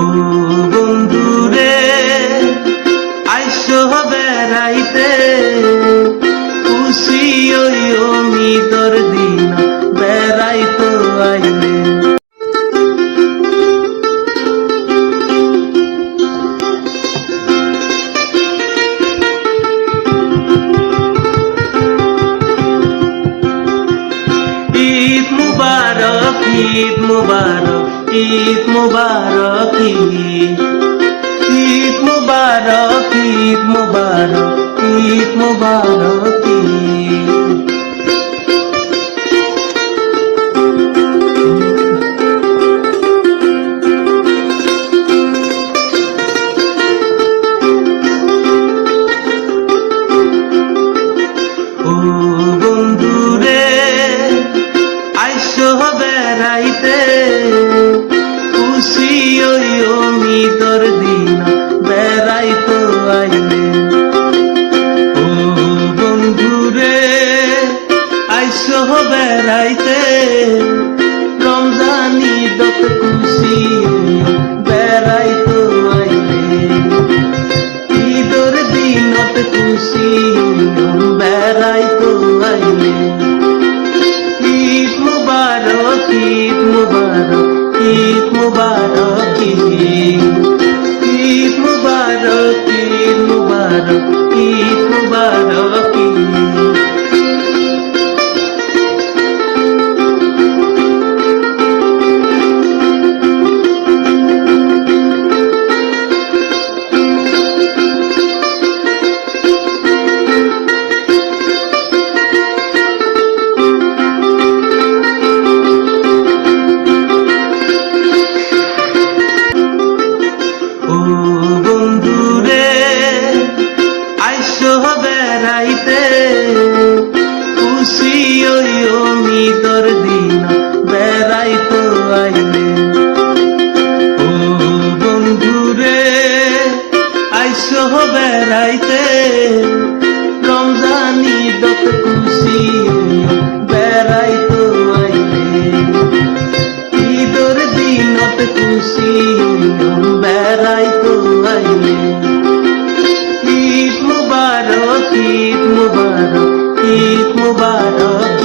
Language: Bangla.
ও বন্ধুরে আইসো বেড়াইতে, খুশি হইও মিতর দিন বেড়াইতো আইলে। ঈদ মুবারক, ঈদ মুবারক, ঈদ মুবারক, ঈদ মুবারক, ঈদ মুবারক, ঈদ মুবারক। ও বন্ধুরে আইসো বেড়াইতে, খুশি হইও মিতর দিন বেড়াইতো আইলে। ও বন্ধুরে আইসো বেড়াইতে, রমজান ঈদত খুশি হইও বেড়াইতো আইলে। ঈদর দিনত খুশি হইও বেড়াইতো আইলে। ঈদ মুবারক, ঈদ মুবারক, ঈদ মুবারক, ঈদ মুবারক, ঈদ মুবারক, ঈদ মুবারক। ও বন্ধুরে আইসো বেড়াইতে, খুশি হইও মিতর দিন বেড়াইতো আইলে। ও বন্ধুরে আইসো বেড়াইতে, রমজান ঈদত খুশি হইও বেড়াইতো আইলে। ঈদর দিনত খুশি হইও বেড়াইতো আইলে। ঈদ মুবারক, ঈদ মুবারক, ঈদ মুবারক।